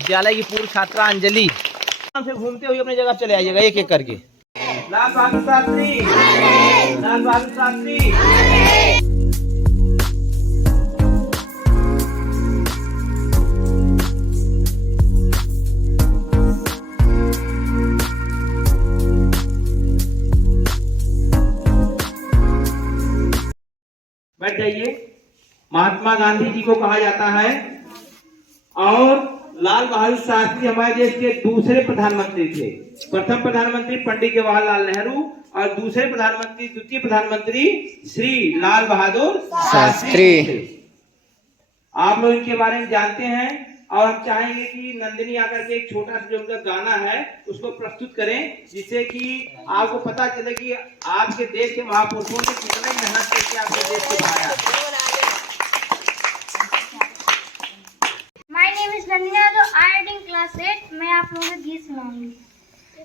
विद्यालय की पूर्व छात्रा अंजलि से घूमते हुए अपनी जगह चले आइएगा एक एक करके। लाल बहादुर शास्त्री, लाल बहादुर शास्त्री। बैठ जाइए। महात्मा गांधी जी को कहा जाता है और लाल बहादुर शास्त्री हमारे देश के दूसरे प्रधानमंत्री थे। प्रथम प्रधानमंत्री पंडित जवाहरलाल नेहरू और दूसरे प्रधानमंत्री, द्वितीय प्रधानमंत्री श्री लाल बहादुर शास्त्री थे। आप लोग इनके बारे में जानते हैं और हम चाहेंगे कि नंदिनी आकर के एक छोटा सा जो उनका गाना है उसको प्रस्तुत करें, जिससे कि आपको पता चले कि आपके देश के महापुरुषों ने कितने मेहनत करके आपके देश को बनाया। माय नेम इज नंदिनी, जो आई इन क्लास 8। मैं आप लोगों को गीत सुनाऊंगी।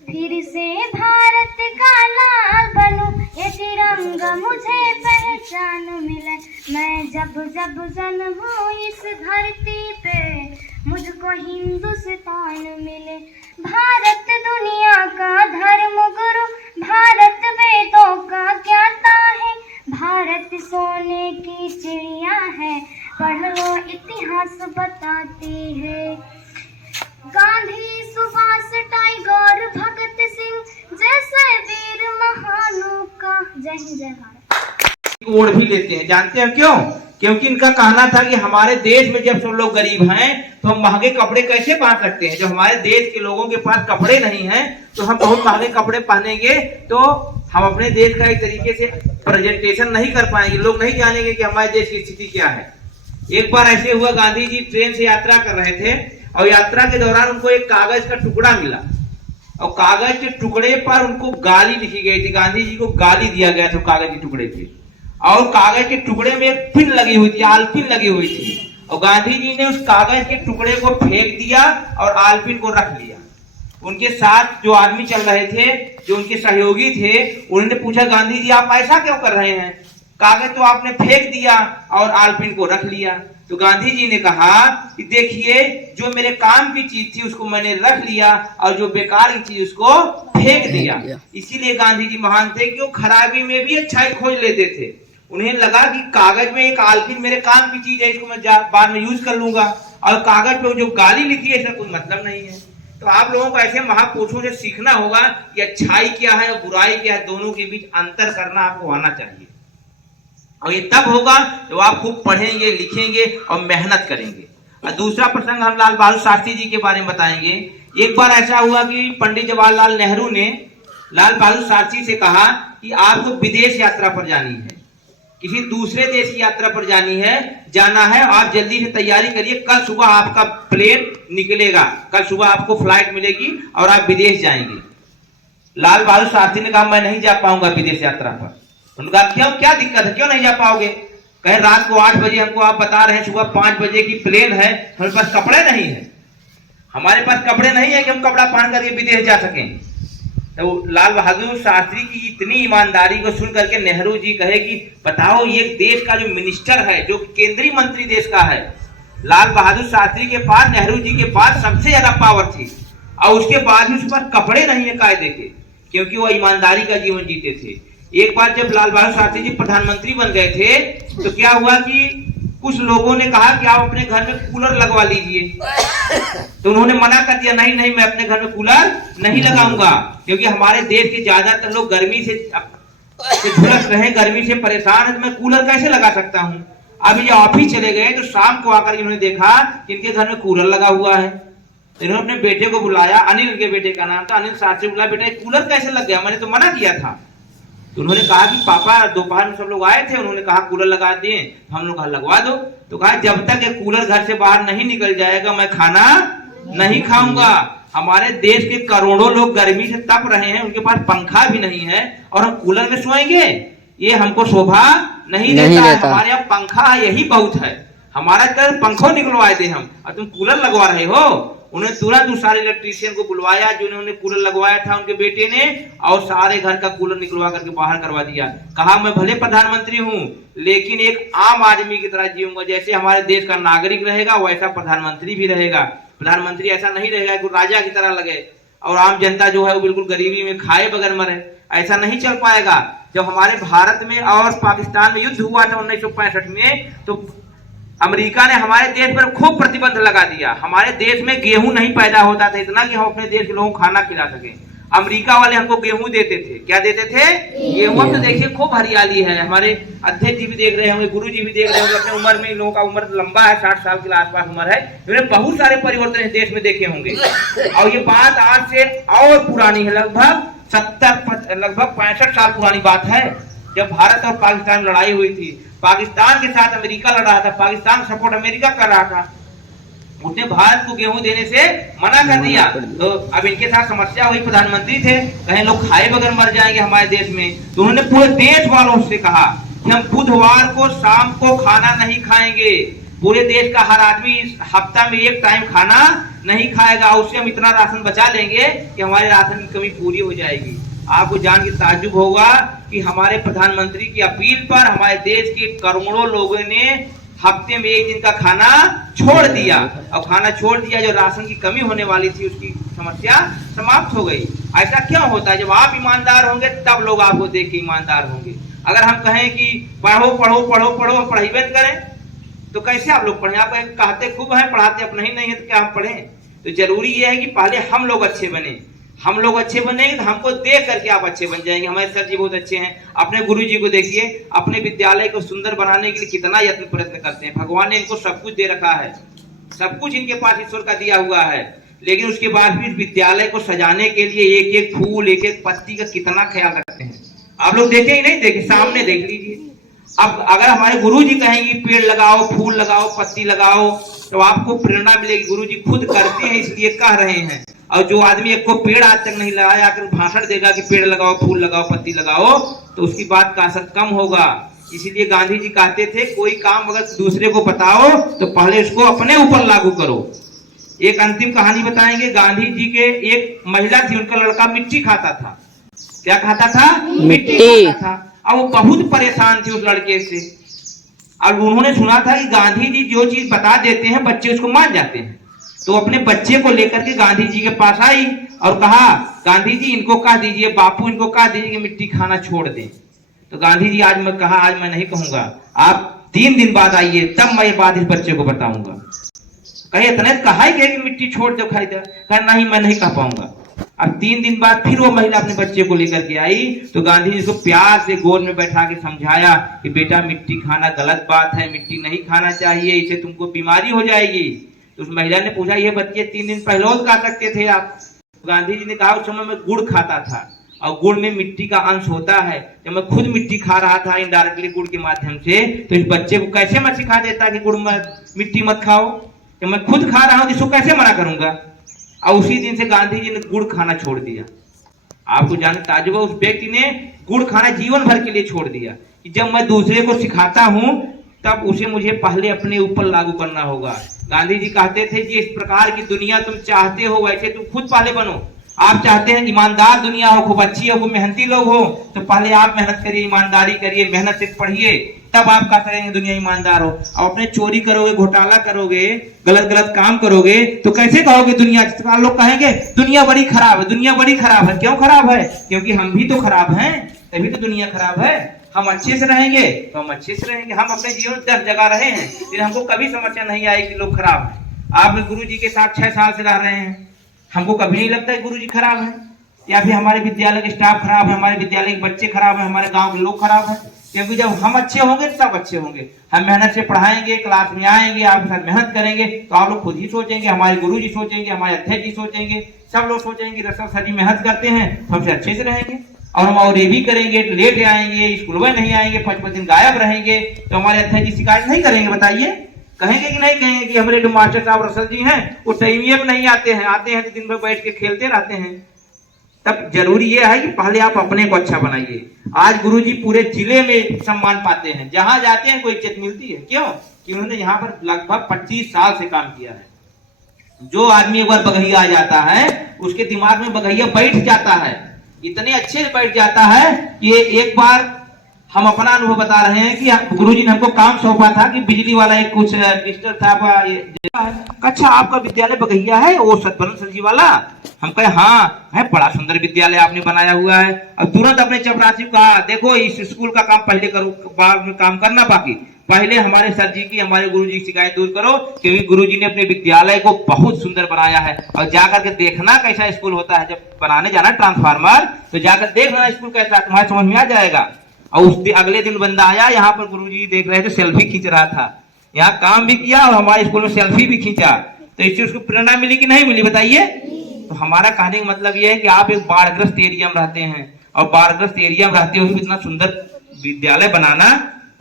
फिर से भारत का लाल बनूं, ये तिरंगा मुझे पहचान मिले। मैं जब जब जन्मूं इस धरती पे, मुझको हिंदुस्तान मिले। भारत दुनिया का धर्म गुरु, भारत वेदों का ज्ञाता है। भारत सोने की चिड़िया है, पढ़ लो इतिहास बताती है। गांधी, सुभाष, टाइगर, भगत सिंह जैसे वीर महानों का जय हिंद जय भारत। वोट भी लेते हैं, जानते हैं क्यों? क्योंकि इनका कहना था कि हमारे देश में जब सब लोग गरीब हैं तो हम महंगे कपड़े कैसे पहन सकते हैं। जब हमारे देश के लोगों के पास कपड़े नहीं हैं तो हम बहुत महंगे कपड़े पहनेंगे तो हम अपने देश का एक तरीके से प्रेजेंटेशन नहीं कर पाएंगे, लोग नहीं जानेंगे कि हमारे देश की स्थिति क्या है। एक बार ऐसे हुआ, गांधी जी ट्रेन से यात्रा कर रहे थे और यात्रा के दौरान उनको एक कागज का टुकड़ा मिला और कागज के टुकड़े पर उनको गाली लिखी गई थी। गांधी जी को गाली दिया गया था कागज के टुकड़े पे और कागज के टुकड़े में एक पिन लगी हुई थी, आलपिन लगी हुई थी और गांधी जी ने उस कागज के टुकड़े को फेंक दिया और आलपिन को रख लिया। उनके साथ जो आदमी चल रहे थे, जो उनके सहयोगी थे, उन्होंने पूछा गांधी जी आप ऐसा क्यों कर रहे हैं, कागज तो आपने फेंक दिया और आलपिन को रख लिया। तो गांधी जी ने कहा कि देखिए, जो मेरे काम की चीज थी उसको मैंने रख लिया और जो बेकार की चीज उसको फेंक दिया। इसीलिए गांधी जी महान थे कि वो खराबी में भी अच्छाई खोज लेते थे। उन्हें लगा कि कागज में एक आलपिन मेरे काम की चीज है, इसको मैं बाद में यूज कर लूंगा और कागज पे जो गाली लिखी है इसका कोई मतलब नहीं है। तो आप लोगों को ऐसे महापुरुषों से सीखना होगा कि अच्छाई क्या है और बुराई क्या है, दोनों के बीच अंतर करना आपको आना चाहिए। और ये तब होगा जब आप खूब पढ़ेंगे, लिखेंगे और मेहनत करेंगे। और दूसरा प्रसंग हम लाल बहादुर शास्त्री जी के बारे में बताएंगे। एक बार ऐसा हुआ कि पंडित जवाहरलाल नेहरू ने लाल बहादुर शास्त्री से कहा कि आपको विदेश यात्रा पर जानी है, किसी दूसरे देश की यात्रा पर जाना है, आप जल्दी से तैयारी करिए, कल सुबह आपका प्लेन निकलेगा, कल सुबह आपको फ्लाइट मिलेगी और आप विदेश जाएंगे। लाल बहादुर शास्त्री ने कहा मैं नहीं जा पाऊंगा विदेश यात्रा पर। उन्होंने कहा क्यों, क्या दिक्कत है, क्यों नहीं जा पाओगे? कहे रात को 8 बजे हमको आप बता रहे हैं सुबह 5 बजे की प्लेन है, हमारे पास कपड़े नहीं है, हमारे पास कपड़े नहीं है कि हम कपड़ा पहन करके विदेश जा सकें। तो लाल बहादुर शास्त्री की इतनी ईमानदारी को सुन करके नेहरू जी कहे कि बताओ, ये देश का जो मिनिस्टर है, जो केंद्रीय मंत्री देश का है, लाल बहादुर शास्त्री के पास, नेहरू जी के पास सबसे ज्यादा पावर थी और उसके बाद भी उस पर कपड़े नहीं है कायदे के, क्योंकि वो ईमानदारी का जीवन जीते थे। एक बार जब लाल बहादुर शास्त्री जी प्रधानमंत्री बन गए थे तो क्या हुआ कि कुछ लोगों ने कहा कि आप अपने घर में कूलर लगवा लीजिए। तो उन्होंने मना कर दिया, नहीं नहीं, मैं अपने घर में कूलर नहीं लगाऊंगा, क्योंकि हमारे देश के ज्यादातर लोग गर्मी से झुलस रहे, गर्मी से परेशान है, तो मैं कूलर कैसे लगा सकता हूँ। अभी जब ऑफिस चले गए तो शाम को आकर इन्होंने देखा कि इनके घर में कूलर लगा हुआ है। तो इन्होंने अपने बेटे को बुलाया, अनिल के बेटे का नाम था, अनिल शास्त्री बुलाया, बेटा कूलर कैसे लग गया, मैंने तो मना किया था। तो उन्होंने कहा कि पापा दोपहर में सब लोग आए थे, उन्होंने कहा कूलर लगा दिए, हम लोग कहा लगवा दो। तो कहा जब तक ये कूलर घर से बाहर नहीं निकल जाएगा मैं खाना नहीं खाऊंगा। हमारे देश के करोड़ों लोग गर्मी से तप रहे हैं, उनके पास पंखा भी नहीं है और हम कूलर में सोएंगे, ये हमको शोभा नहीं देता है। हमारे यहाँ पंखा यही बहुत है, हमारा घर पंखों निकलवाए थे हम और तुम कूलर लगवा रहे हो। उन्हें तुरंत उस सारे इलेक्ट्रीशियन को बुलवाया जिन्होंने कूलर लगवाया था उनके बेटे ने, और सारे घर का कूलर निकलवा करके बाहर करवा दिया। कहा मैं भले प्रधानमंत्री हूँ लेकिन एक आम आदमी की तरह जीऊंगा, जैसे हमारे देश का नागरिक रहेगा वैसा प्रधानमंत्री भी रहेगा। प्रधानमंत्री ऐसा नहीं रहेगा कि राजा की तरह लगे और आम जनता जो है वो बिल्कुल गरीबी में खाए बगैर मरे। ऐसा नहीं चल पाएगा। जब हमारे भारत में और पाकिस्तान में युद्ध हुआ था 1965 में, तो अमेरिका ने हमारे देश पर खूब प्रतिबंध लगा दिया। हमारे देश में गेहूं नहीं पैदा होता था इतना कि हम अपने देश के लोगों को खाना खिला सके। अमेरिका वाले हमको गेहूं देते थे। क्या देते थे? गेहूं। अब तो देखिए खूब हरियाली है। हमारे अध्यक्ष जी भी देख रहे होंगे, गुरु जी भी देख रहे होंगे, अपने उम्र में इन लोगों का उम्र लंबा है, 60 साल के आसपास उम्र है। इन्होंने बहुत सारे परिवर्तन इस देश में देखे होंगे। और ये बात आज से और पुरानी है, लगभग 65 साल पुरानी बात है, जब भारत और पाकिस्तान में लड़ाई हुई थी। पाकिस्तान के साथ अमेरिका लड़ रहा था, पाकिस्तान सपोर्ट अमेरिका कर रहा था। उसने भारत को गेहूं देने से मना कर दिया। तो अब इनके साथ समस्या हुई, प्रधानमंत्री थे, कहीं लोग खाए बगैर मर जाएंगे हमारे देश में। तो उन्होंने पूरे देश वालों से कहा कि हम बुधवार को शाम को खाना नहीं खाएंगे। पूरे देश का हर आदमी इस हफ्ता में एक टाइम खाना नहीं खाएगा। उससे हम इतना राशन बचा लेंगे कि हमारे राशन की कमी पूरी हो जाएगी। आपको जान के ताज्जुब होगा कि हमारे प्रधानमंत्री की अपील पर हमारे देश के करोड़ों लोगों ने हफ्ते में एक दिन का खाना छोड़ दिया। और खाना छोड़ दिया, जो राशन की कमी होने वाली थी उसकी समस्या समाप्त हो गई। ऐसा क्यों होता है? जब आप ईमानदार होंगे तब लोग आपको देख के ईमानदार होंगे। अगर हम कहें कि पढ़ो पढ़ो पढ़ो पढ़ो, हम पढ़ाई करें तो कैसे आप लोग पढ़ें? आप कहते खूब हैं, पढ़ाते अपना ही नहीं है, तो क्या हम पढ़ें? तो जरूरी यह है कि पहले हम लोग अच्छे बने। हम लोग अच्छे बनेंगे तो हमको देख करके आप अच्छे बन जाएंगे। हमारे सर जी बहुत अच्छे हैं। अपने गुरु जी को देखिए, अपने विद्यालय को सुंदर बनाने के लिए कितना यत्न प्रयत्न करते हैं। भगवान ने इनको सब कुछ दे रखा है, सब कुछ इनके पास ईश्वर का दिया हुआ है, लेकिन उसके बाद भी विद्यालय को सजाने के लिए एक एक फूल, एक एक पत्ती का कितना ख्याल रखते हैं। आप लोग देखे ही नहीं? देखे, सामने देख लीजिए। अब अगर हमारे गुरु जी कहेंगे पेड़ लगाओ, फूल लगाओ, पत्ती लगाओ, तो आपको प्रेरणा मिलेगी। गुरु जी खुद करते हैं इसलिए कह रहे हैं। और जो आदमी एक को पेड़ आज तक नहीं लगाया, आकर भाषण देगा कि पेड़ लगाओ, फूल लगाओ, पत्ती लगाओ, तो उसकी बात का असर कम होगा। इसीलिए गांधी जी कहते थे कोई काम अगर दूसरे को बताओ तो पहले उसको अपने ऊपर लागू करो। एक अंतिम कहानी बताएंगे। गांधी जी के एक महिला थी, उनका लड़का मिट्टी खाता था। क्या खाता था? मिट्टी खाता था। अब वो बहुत परेशान थी उस लड़के से। और उन्होंने सुना था कि गांधी जी जो चीज बता देते हैं बच्चे उसको मान जाते हैं। तो अपने बच्चे को लेकर के गांधी जी के पास आई और कहा, गांधी जी इनको कह दीजिए, बापू इनको कह दीजिए कि मिट्टी खाना छोड़ दें। तो गांधी जी आज मैं नहीं कहूंगा, आप 3 दिन बाद आइए, तब मैं ये बात इस बच्चे को बताऊंगा। कहे इतने कहा ही कि मिट्टी छोड़ दो, खाई दो। कहा नहीं, मैं नहीं कह पाऊंगा। अब 3 दिन बाद फिर वो महिला अपने बच्चे को लेकर के आई, तो गांधी जी को प्यार से गोद में बैठा के समझाया कि बेटा मिट्टी खाना गलत बात है, मिट्टी नहीं खाना चाहिए, इससे तुमको बीमारी हो जाएगी। तो उस महिला ने पूछा, ये बच्चे 3 दिन पहले और खा सकते थे आप? तो गांधी जी ने कहा उस समय मैं गुड़ खाता था और गुड़ में मिट्टी का अंश होता है। जब मैं खुद मिट्टी खा रहा था इनडायरेक्टली गुड़ के माध्यम से, तो इस बच्चे को कैसे मैं सिखा देता कि गुड़ मिट्टी मत खाओ? जब मैं खुद खा रहा हूं इसको कैसे मना करूंगा? और उसी दिन से गांधी जी ने गुड़ खाना छोड़ दिया। आपको जान ताजुब, उस व्यक्ति ने गुड़ खाना जीवन भर के लिए छोड़ दिया कि जब मैं दूसरे को सिखाता हूं तब उसे मुझे पहले अपने ऊपर लागू करना होगा। गांधी जी कहते थे जिस प्रकार की दुनिया तुम चाहते हो वैसे तुम खुद पहले बनो। आप चाहते हैं ईमानदार दुनिया हो, खूब अच्छी हो, खूब मेहनती लोग हो, तो पहले आप मेहनत करिए, ईमानदारी करिए, मेहनत से पढ़िए, तब आप कह करेंगे दुनिया ईमानदार हो। और अपने चोरी करोगे, घोटाला करोगे, गलत गलत काम करोगे तो कैसे कहोगे दुनिया? लोग कहेंगे दुनिया बड़ी खराब है, दुनिया बड़ी खराब है। क्यों खराब है? क्योंकि हम भी तो खराब हैं, तभी तो दुनिया खराब है। हम अच्छे से रहेंगे तो हम अच्छे से रहेंगे। हम अपने जीवन 10 जगह रहे हैं, फिर हमको कभी समस्या नहीं आई कि लोग खराब हैं। आप गुरु जी के साथ 6 साल से रह रहे हैं, हमको कभी नहीं लगता है गुरु जी खराब है, या फिर हमारे विद्यालय के स्टाफ खराब है, हमारे विद्यालय के बच्चे खराब है, हमारे गांव के लोग खराब है। क्योंकि जब हम अच्छे होंगे तब अच्छे होंगे। हम मेहनत से पढ़ाएंगे, क्लास में आएंगे, आपके साथ मेहनत करेंगे, तो आप लोग खुद ही सोचेंगे, हमारे गुरु जी सोचेंगे, हमारे अध्यक्ष जी सोचेंगे, सब लोग सोचेंगे रसम सजी मेहनत करते हैं, सबसे अच्छे से रहेंगे। और हम और ये भी करेंगे, लेट आएंगे, स्कूल में नहीं आएंगे, 5-5 दिन गायब रहेंगे, तो हमारे अध्यक्ष जी शिकायत नहीं करेंगे? बताइए, कहेंगे कि नहीं कहेंगे कि हमारे जो मास्टर साहब रसल जी हैं वो टाइमिए में नहीं आते हैं, आते हैं तो दिन भर बैठ के खेलते रहते हैं। तब जरूरी यह है कि पहले आप अपने को अच्छा बनाइए। आज गुरुजी पूरे जिले में सम्मान पाते हैं, जहां जाते हैं कोई इज्जत मिलती है। क्यों? कि उन्होंने यहाँ पर लगभग 25 साल से काम किया है। जो आदमी एक बार बघैया आ जाता है उसके दिमाग में बघैया बैठ जाता है, इतने अच्छे से बैठ जाता है कि एक बार हम अपना अनुभव बता रहे हैं कि गुरुजी ने हमको काम सौंपा था कि बिजली वाला एक कुछ रजिस्टर था अच्छा आपका विद्यालय बगैया है वो सतबरन सर जी वाला। हम कहे हाँ है, बड़ा सुंदर विद्यालय आपने बनाया हुआ है। अब तुरंत अपने चपरासी को कहा देखो इस स्कूल का काम पहले करो, बाद में काम करना, बाकी पहले हमारे सर जी की हमारे गुरु जी की शिकायत दूर करो, क्योंकि गुरु जी ने अपने विद्यालय को बहुत सुंदर बनाया है। और जाकर के देखना कैसा स्कूल होता है, जब बनाने जाना ट्रांसफार्मर तो जाकर देखना स्कूल कैसा, तुम्हारे समझ में आ जाएगा। और उस अगले दिन बंदा आया यहाँ पर, गुरुजी देख रहे थे सेल्फी खींच रहा था, यहाँ काम भी किया और हमारे स्कूल में सेल्फी भी खींचा। तो इससे उसको प्रेरणा मिली कि नहीं मिली बताइए। तो हमारा कहने का मतलब यह है कि आप एक बाढ़ग्रस्त एरिया में रहते हैं और बाढ़ग्रस्त एरिया में रहते हुए इतना सुंदर विद्यालय बनाना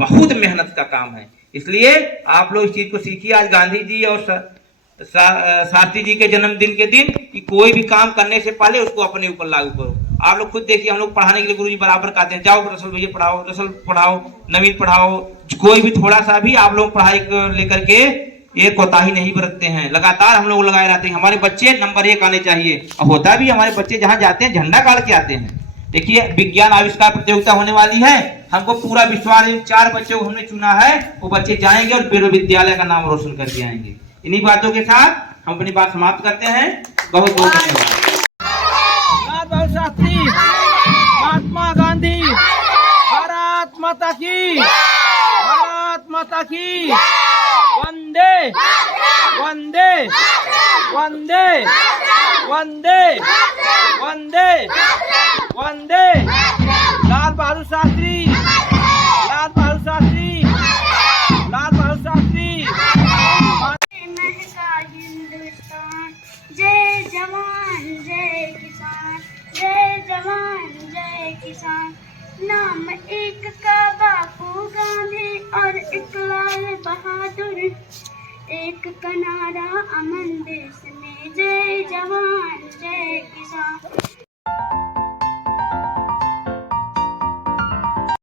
बहुत मेहनत का काम है। इसलिए आप लोग इस चीज को सीखिए। आज गांधी जी और शास्त्री जी के जन्मदिन के दिन कि कोई भी काम करने से पहले उसको अपने ऊपर लागू करो। आप लोग खुद देखिए, हम लोग पढ़ाने के लिए गुरुजी बराबर कहते हैं जाओ रसल भैया पढ़ाओ, रसल पढ़ाओ, नवीन पढ़ाओ। कोई भी थोड़ा सा भी आप लोग पढ़ाई लेकर के ये कोताही नहीं बरतते हैं, लगातार हम लोग लगाए रहते हैं हमारे बच्चे नंबर 1 आने चाहिए। और होता भी हमारे बच्चे जहाँ जाते हैं झंडा गाड़ के आते हैं। देखिए विज्ञान आविष्कार प्रतियोगिता होने वाली है, हमको पूरा विश्वास, 4 बच्चों को हमने चुना है, वो बच्चे जाएंगे और विद्यालय का नाम रोशन करके आएंगे। इन्हीं बातों के साथ हम अपनी बात समाप्त करते हैं। बहुत बहुत धन्यवाद। लाल बहादुर शास्त्री, महात्मा गांधी, भारत माता की, भारत माता की, वंदे वंदे वंदे वंदे वंदे वंदे। लाल बहादुर शास्त्री, लाल बहादुर शास्त्री, लाल बहादुर शास्त्री। महका हिंदुस्तान, जय जवान जय किसान, जय जवान जय किसान। नाम एक का बापू गांधी और एक लाल बहादुर, एक का नारा अमन देश में, जय जवान जय किसान।